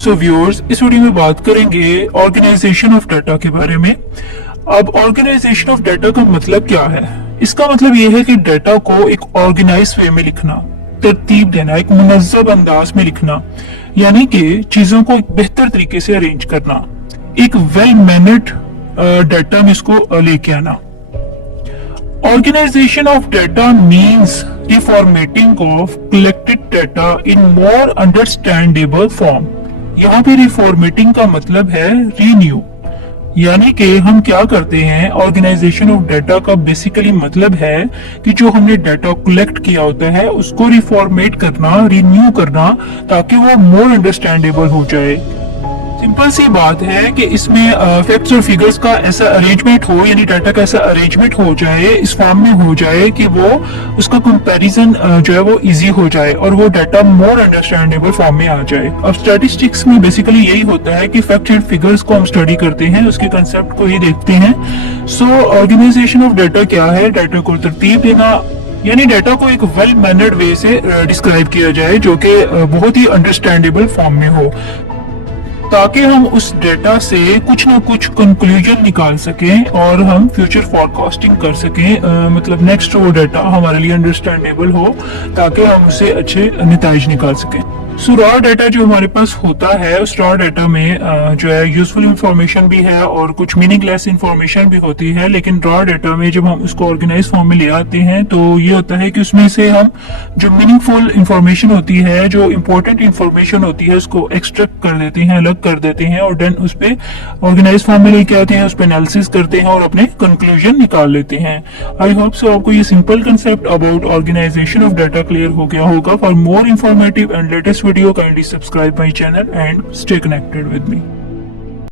So viewers, इस video में बात करेंगे ऑर्गेनाइजेशन ऑफ डाटा के बारे में। अब ऑर्गेनाइजेशन ऑफ डाटा का मतलब क्या है? इसका मतलब ये है कि डाटा को एक ऑर्गेनाइज वे में लिखना, तरतीब देना, एक मुनज़्ज़म अंदाज में लिखना, यानी कि चीजों को एक बेहतर तरीके से अरेंज करना, एक वेल मैनेज्ड डाटा में इसको लेके आना। Organization of data means reformatting of collected data in more understandable form। यहाँ पे रिफॉर्मेटिंग का मतलब है रीन्यू, यानी कि हम क्या करते हैं, ऑर्गेनाइजेशन ऑफ डाटा का बेसिकली मतलब है कि जो हमने डाटा कलेक्ट किया होता है उसको रिफॉर्मेट करना, रीन्यू करना, ताकि वो मोर अंडरस्टैंडेबल हो जाए। सिंपल सी बात है कि इसमें फैक्ट्स और फिगर्स का ऐसा अरेंजमेंट हो, यानी डाटा का ऐसा अरेंजमेंट हो जाए, इस फॉर्म में हो जाए कि वो उसका कंपैरिजन जो है वो इजी हो जाए और वो डाटा मोर अंडरस्टैंडेबल फॉर्म में आ जाए। अब स्टैटिस्टिक्स में बेसिकली यही होता है कि फैक्ट्स एंड फिगर्स को हम स्टडी करते हैं, उसके कंसेप्ट को ही देखते हैं। सो ऑर्गेनाइजेशन ऑफ डाटा क्या है? डाटा को तरतीब देना, यानी डाटा को एक वेल मैनर्ड वे से डिस्क्राइब किया जाए जो कि बहुत ही अंडरस्टैंडेबल फॉर्म में हो, ताकि हम उस डेटा से कुछ ना कुछ कंक्लूजन निकाल सकें और हम फ्यूचर फॉरकास्टिंग कर सकें। मतलब नेक्स्ट वो डाटा हमारे लिए अंडरस्टैंडेबल हो, ताकि हम उससे अच्छे नतीजे निकाल सकें। सो रॉ डाटा जो हमारे पास होता है, उस रॉ डाटा में जो है यूजफुल इंफॉर्मेशन भी है और कुछ मीनिंगलेस इंफॉर्मेशन भी होती है। लेकिन रॉ डाटा में जब हम उसको ऑर्गेनाइज फॉर्म में ले आते हैं तो ये होता है कि उसमें से हम जो मीनिंगफुल इंफॉर्मेशन होती है, जो इम्पोर्टेंट इंफॉर्मेशन होती है, उसको एक्सट्रैक्ट कर देते हैं, अलग कर देते हैं और देन उस पर ऑर्गेनाइज फॉर्म में लेके आते हैं, उस पर एनालिसिस करते हैं और अपने कंक्लूजन निकाल लेते हैं। आई होप सो आपको ये simple concept about organisation of data clear हो गया होगा। For more informative and latest video, kindly subscribe my channel and stay connected with me.